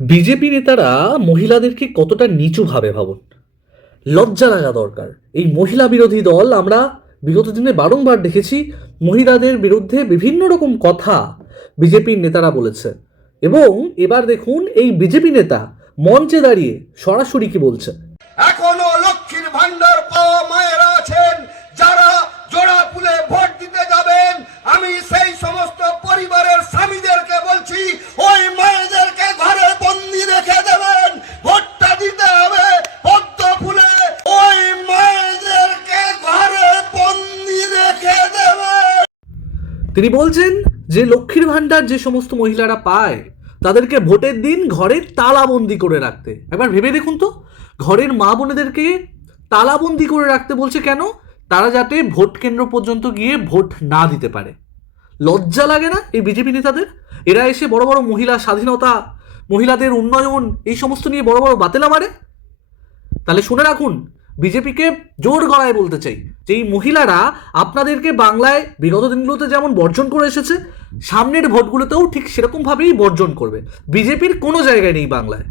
BJP নেতারা মহিলাদেরকে কতটা নিচু ভাবে ভাবুন। লজ্জা লাগা দরকার। এই মহিলা বিরোধী দল আমরা বিগত দিনে বারংবার দেখেছি মহিলাদের বিরুদ্ধে বিভিন্ন রকম কথা বিজেপির নেতারা বলেছে। এবং এবার দেখুন এই বিজেপি নেতা মঞ্চে দাঁড়িয়ে সরাসরি কি বলছে। এখনো লক্ষ্মীর ভান্ডার পাওয়া মায়েরা আছেন যারা জোড়া ফুলে ভোট দিতে যাবেন। আমি সেই সমস্ত পরিবারের স্বামীদেরকে বলছি, ওই মায়েদেরকে ঘরে বন্দি রেখে দেবেন, ভোটটা দিতে হবে পদ্ম ফুলে। ওই মায়েদেরকে ঘরে বন্দি রেখে দেবেন। তিনি বলছেন যে লক্ষ্মীর ভান্ডার যে সমস্ত মহিলারা পায় তাদেরকে ভোটের দিন ঘরে তালাবন্দি করে রাখতে। একবার ভেবে দেখুন তো, ঘরের মা বোনেদেরকে তালাবন্দি করে রাখতে বলছে কেন? তারা যাতে ভোট কেন্দ্র পর্যন্ত গিয়ে ভোট না দিতে পারে। লজ্জা লাগে না এই বিজেপি নেতাদের? এরা এসে বড় বড় মহিলা স্বাধীনতা, মহিলাদের উন্নয়ন এই সমস্ত নিয়ে বড় বড় বাতেলা মারে। তাহলে শুনে রাখুন, বিজেপিকে জোর গলায় বলতে চাই যে এই মহিলারা আপনাদেরকে বাংলায় বিগত দিনগুলোতে যেমন বর্জন করে এসেছে, সামনের ভোটগুলোতেও ঠিক সেরকমভাবেই বর্জন করবে। বিজেপির কোনো জায়গায় নেই বাংলায়।